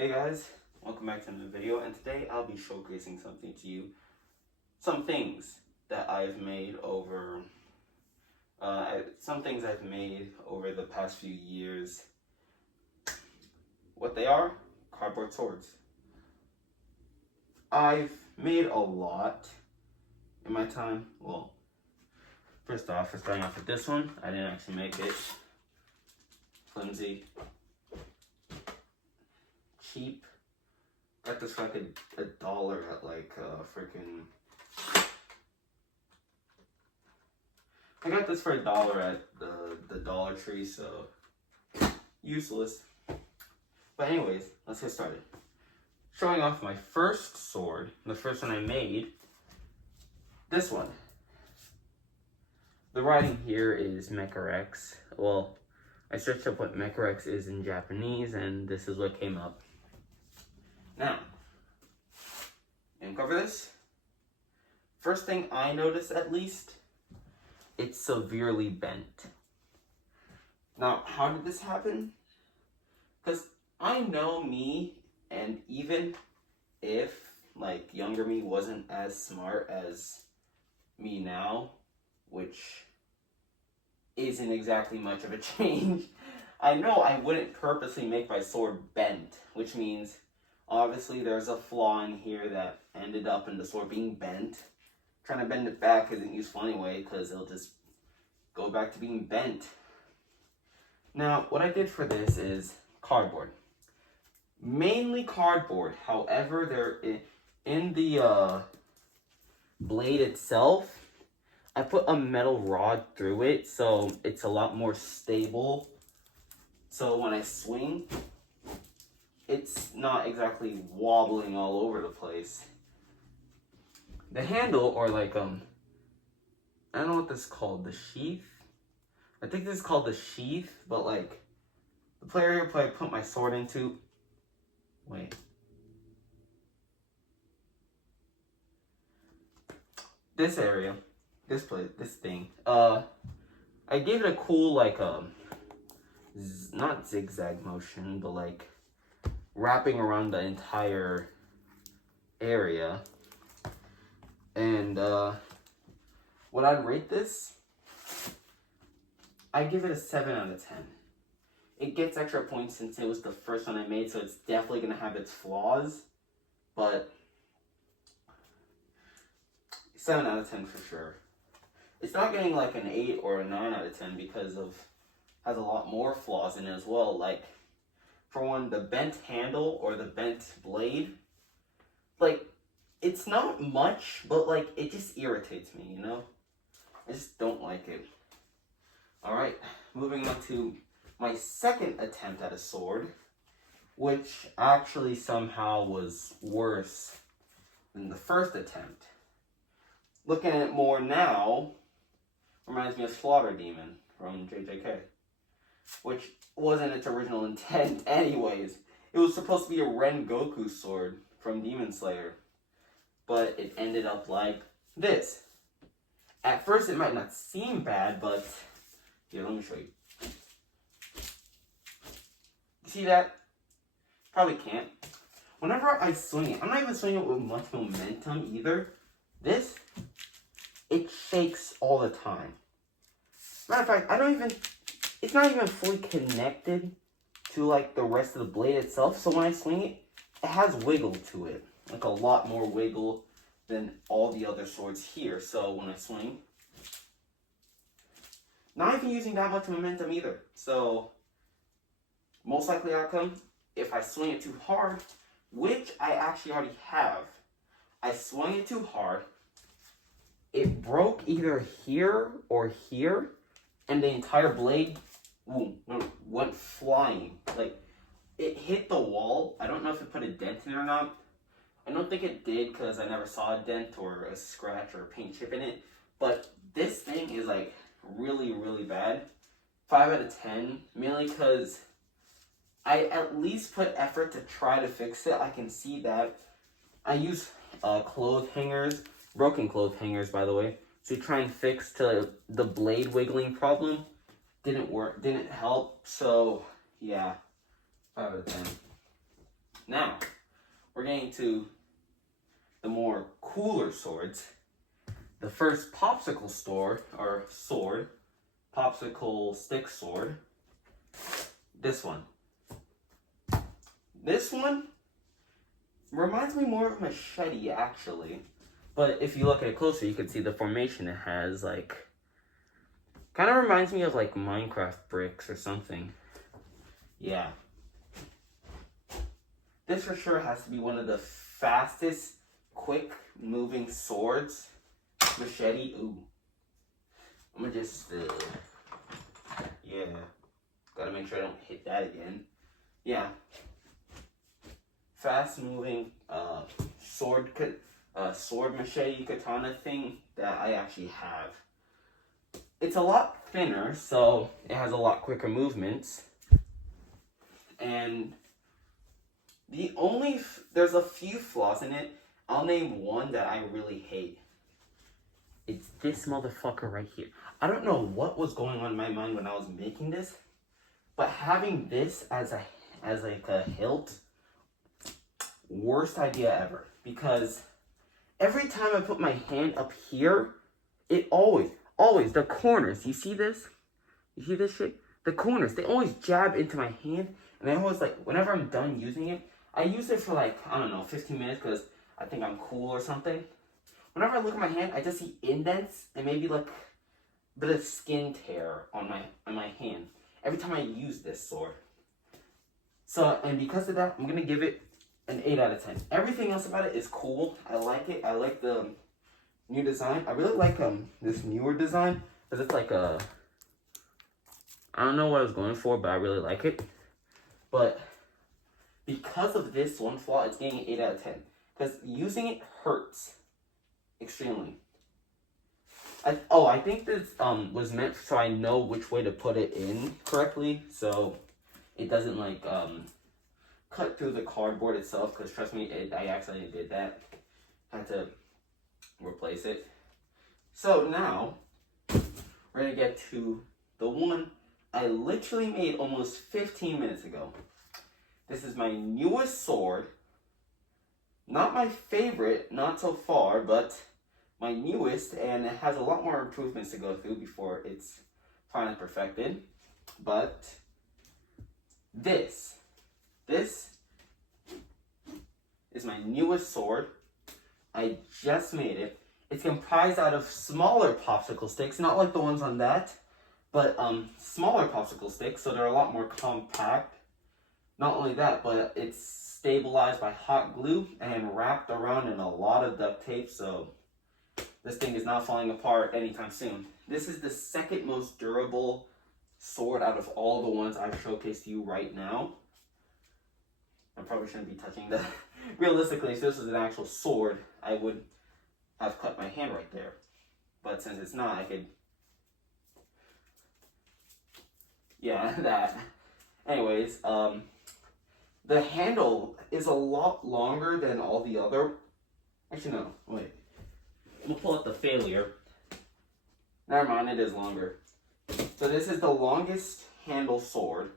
Hey guys, welcome back to another video, and today I'll be showcasing something to you. Some things that I've made over, the past few years. What they are? Cardboard swords. I've made a lot in my time. Well, first off, we're starting off with this one. I didn't actually make it. Flimsy. Cheap. Got this for like a dollar at like freaking. I got this for $1 at the Dollar Tree, so useless. But anyways, let's get started. Showing off my first sword, the first one I made. This one. The writing here is Mecha-Rex. Well, I searched up what Mecha-Rex is in Japanese, and this is what came up. Now, uncover this. First thing I noticed, at least, it's severely bent. Now, how did this happen? Because I know me, and even if like younger me wasn't as smart as me now, which isn't exactly much of a change, I know I wouldn't purposely make my sword bent, which means obviously there's a flaw in here that ended up in the sword being bent. Trying to bend it back isn't useful anyway, because it'll just go back to being bent. Now, what I did for this is cardboard. Mainly cardboard. However, in the blade itself, I put a metal rod through it, so it's a lot more stable. So when I swing, it's not exactly wobbling all over the place. The handle, or like, I don't know what this is called, the sheath? I think this is called the sheath, but like, the player I put my sword into, wait. This area, this thing, I gave it a cool, like, not zigzag motion, but like, wrapping around the entire area. And what I'd rate this, I give it a 7 out of 10. It gets extra points since it was the first one I made, so it's definitely gonna have its flaws, but 7 out of 10 for sure. It's not getting like an 8 or a 9 out of 10 because has a lot more flaws in it as well. Like, for one, the bent handle or the bent blade, like, it's not much, but like, it just irritates me, you know? I just don't like it. Alright, moving on to my second attempt at a sword, which actually somehow was worse than the first attempt. Looking at it more now, reminds me of Slaughter Demon from JJK, which wasn't its original intent anyways. It was supposed to be a Rengoku sword from Demon Slayer, but it ended up like this. At first it might not seem bad, but here, let me show you. See that? Probably can't. Whenever I swing it, I'm not even swinging it with much momentum either. This, it shakes all the time. Matter of fact, it's not even fully connected to like the rest of the blade itself. So when I swing it, it has wiggle to it. Like a lot more wiggle than all the other swords here. So when I swing, not even using that much momentum either. So most likely outcome, if I swing it too hard, which I actually already have, I swung it too hard, it broke either here or here, and the entire blade went flying. Like, it hit the wall. I don't know if it put a dent in it or not. I don't think it did because I never saw a dent or a scratch or a paint chip in it. But this thing is like really, really bad. 5 out of 10, mainly because I at least put effort to try to fix it. I can see that. I use clothes hangers, broken clothes hangers by the way, to try and fix the blade wiggling problem. Didn't work, didn't help, so yeah, 5 out of 10. Now, we're getting to the more cooler swords. The first popsicle sword, popsicle stick sword. This one. This one reminds me more of machete, actually. But if you look at it closer, you can see the formation it has, like, kind of reminds me of, like, Minecraft bricks or something. Yeah. This for sure has to be one of the fastest, quick-moving swords. Machete, ooh. I'm gonna just, yeah. Gotta make sure I don't hit that again. Yeah. Fast-moving, sword machete katana thing that I actually have. It's a lot thinner, so it has a lot quicker movements. And there's a few flaws in it. I'll name one that I really hate. It's this motherfucker right here. I don't know what was going on in my mind when I was making this, but having this as like a hilt, worst idea ever. Because every time I put my hand up here, it always, the corners, you see this? You see this shit? The corners, they always jab into my hand, and I always, like, whenever I'm done using it, I use it for, like, I don't know, 15 minutes, because I think I'm cool or something. Whenever I look at my hand, I just see indents, and maybe, like, a bit of skin tear on my hand, every time I use this sword. So, and because of that, I'm going to give it an 8 out of 10. Everything else about it is cool. I like it. I like the new design. I really like this newer design, because it's like a, I don't know what I was going for, but I really like it. But because of this one flaw, it's getting an 8 out of 10. Because using it hurts extremely. I think this was meant so I know which way to put it in correctly, so it doesn't, like, cut through the cardboard itself, because trust me, I accidentally did that. I had to replace it. So now, we're going to get to the one I literally made almost 15 minutes ago. This is my newest sword. Not my favorite, not so far, but my newest, and it has a lot more improvements to go through before it's finally perfected. But this is my newest sword. I just made it. It's comprised out of smaller popsicle sticks, not like the ones on that, but smaller popsicle sticks, so they're a lot more compact. Not only that, but it's stabilized by hot glue and wrapped around in a lot of duct tape, so this thing is not falling apart anytime soon. This is the second most durable sword out of all the ones I've showcased to you right now. I probably shouldn't be touching that. Realistically, if this was an actual sword, I would have cut my hand right there. But since it's not, I could... yeah, that. Anyways, the handle is a lot longer than all the other... Actually, no, wait. I'm gonna pull out the failure. Never mind, it is longer. So this is the longest handle sword.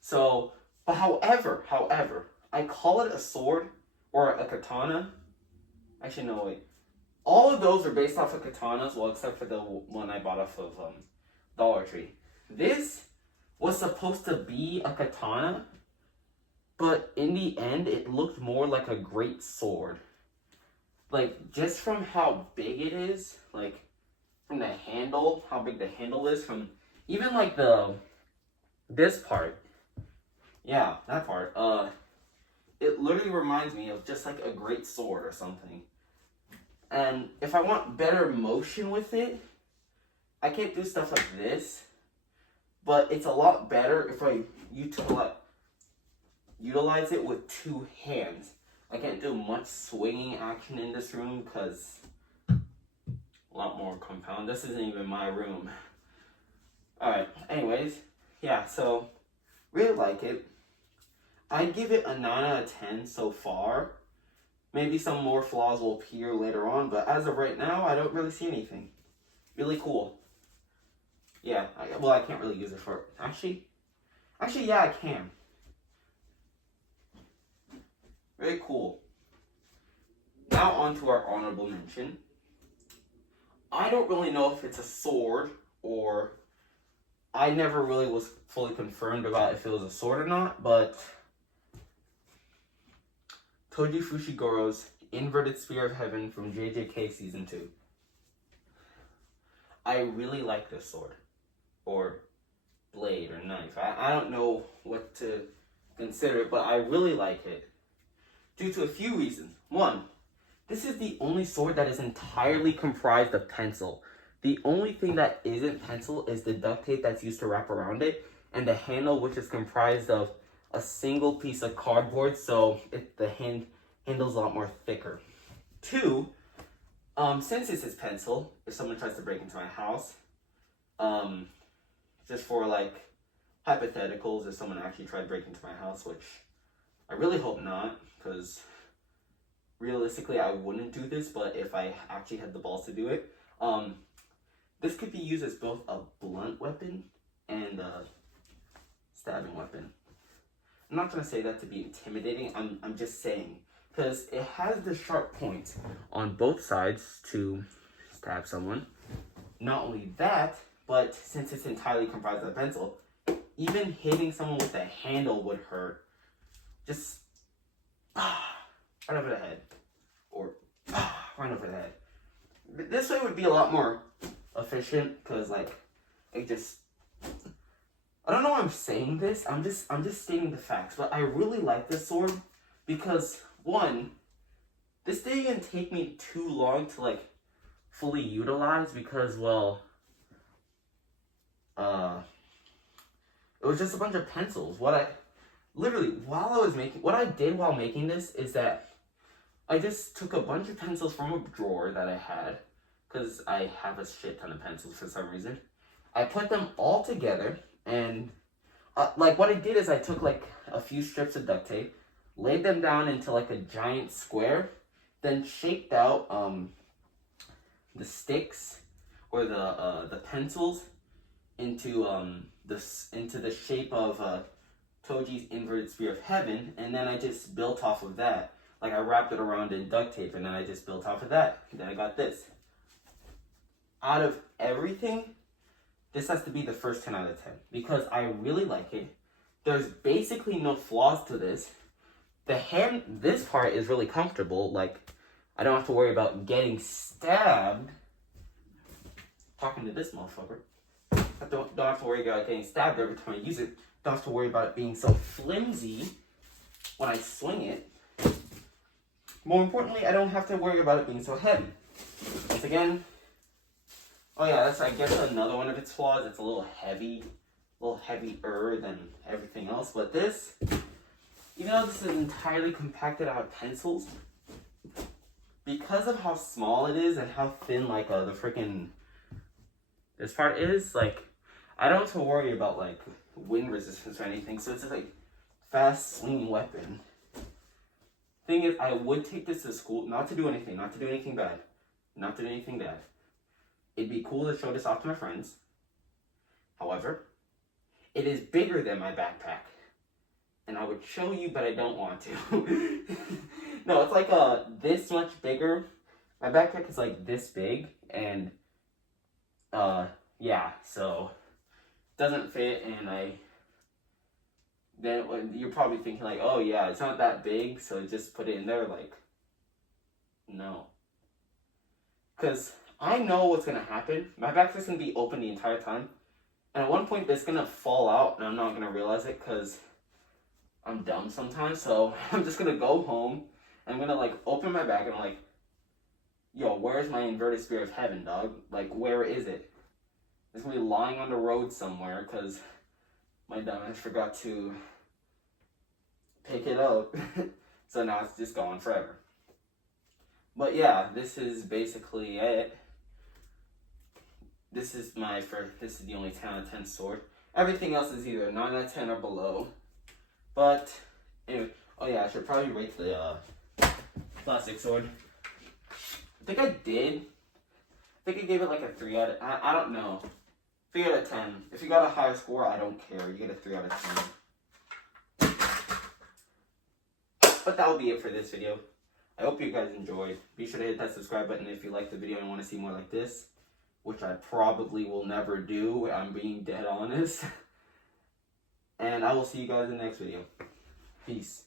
So, but however, I call it a sword or a katana. Actually, no, wait. All of those are based off of katanas, well, except for the one I bought off of Dollar Tree. This was supposed to be a katana, but in the end, it looked more like a great sword. Like, just from how big it is, like, from the handle, how big the handle is, from even, like, this part. Yeah, that part. It literally reminds me of just, like, a great sword or something. And if I want better motion with it, I can't do stuff like this. But it's a lot better if I utilize it with two hands. I can't do much swinging action in this room because a lot more compound. This isn't even my room. Alright, anyways, yeah, so really like it. I'd give it a 9 out of 10 so far. Maybe some more flaws will appear later on, but as of right now, I don't really see anything. Really cool. Yeah, I can't really use it for... Actually, yeah, I can. Very cool. Now on to our honorable mention. I don't really know if it's a sword or... I never really was fully confirmed about if it was a sword or not, but... Toji Fushigoro's Inverted Spear of Heaven from JJK Season 2. I really like this sword. Or blade or knife. I don't know what to consider it, but I really like it. Due to a few reasons. One, this is the only sword that is entirely comprised of pencil. The only thing that isn't pencil is the duct tape that's used to wrap around it, and the handle, which is comprised of a single piece of cardboard, so the handle's a lot more thicker. Two, since this is pencil, if someone tries to break into my house, just for like hypotheticals, if someone actually tried to break into my house, which I really hope not, because realistically I wouldn't do this, but if I actually had the balls to do it, this could be used as both a blunt weapon and a stabbing weapon. I'm not trying to say that to be intimidating, I'm just saying, because it has the sharp points on both sides to stab someone. Not only that, but since it's entirely comprised of pencil, even hitting someone with the handle would hurt. Just right over the head. Or right over the head. This way would be a lot more efficient, because like, it just... I don't know why I'm saying this, I'm just stating the facts, but I really like this sword because, one, this didn't take me too long to like fully utilize because, well, it was just a bunch of pencils. What I did while making this is that I just took a bunch of pencils from a drawer that I had, because I have a shit ton of pencils for some reason. I put them all together, and like what I did is I took like a few strips of duct tape, laid them down into like a giant square, then shaped out the sticks or the pencils into the shape of Toji's Inverted Spear of Heaven, and then I just built off of that. Like I wrapped it around in duct tape, and then I just built off of that. And then I got this. Out of everything, this has to be the first 10 out of 10 because I really like it. There's basically no flaws to this. This part is really comfortable. Like, I don't have to worry about getting stabbed. Talking to this motherfucker. I don't have to worry about getting stabbed every time I use it. Don't have to worry about it being so flimsy when I swing it. More importantly, I don't have to worry about it being so heavy. Once again, oh yeah, that's, I guess, another one of its flaws. It's a little heavy, a little heavier than everything else. But this, even though this is entirely compacted out of pencils, because of how small it is and how thin, like, the freaking, this part is, like, I don't have to worry about, like, wind resistance or anything. So it's just, like, fast swinging weapon. Thing is, I would take this to school, not to do anything bad. It'd be cool to show this off to my friends. However, it is bigger than my backpack. And I would show you, but I don't want to. No, it's like this much bigger. My backpack is like this big, and yeah, so it doesn't fit, and then you're probably thinking like, oh yeah, it's not that big, so just put it in there. Like, no. Because I know what's going to happen. My backpack's going to be open the entire time. And at one point, it's going to fall out, and I'm not going to realize it because I'm dumb sometimes. So I'm just going to go home, and I'm going to, like, open my bag, and I'm like, yo, where's my Inverted Spear of Heaven, dog? Like, where is it? It's going to be lying on the road somewhere because my dumbass forgot to pick it up. So now it's just gone forever. But yeah, this is basically it. This is the only 10 out of 10 sword. Everything else is either 9 out of 10 or below. But anyway, oh yeah, I should probably rate the plastic sword. I think I did. I think I gave it like a 3 out of, I don't know. 3 out of 10. If you got a higher score, I don't care. You get a 3 out of 10. But that'll be it for this video. I hope you guys enjoyed. Be sure to hit that subscribe button if you liked the video and want to see more like this, which I probably will never do. I'm being dead honest. And I will see you guys in the next video. Peace.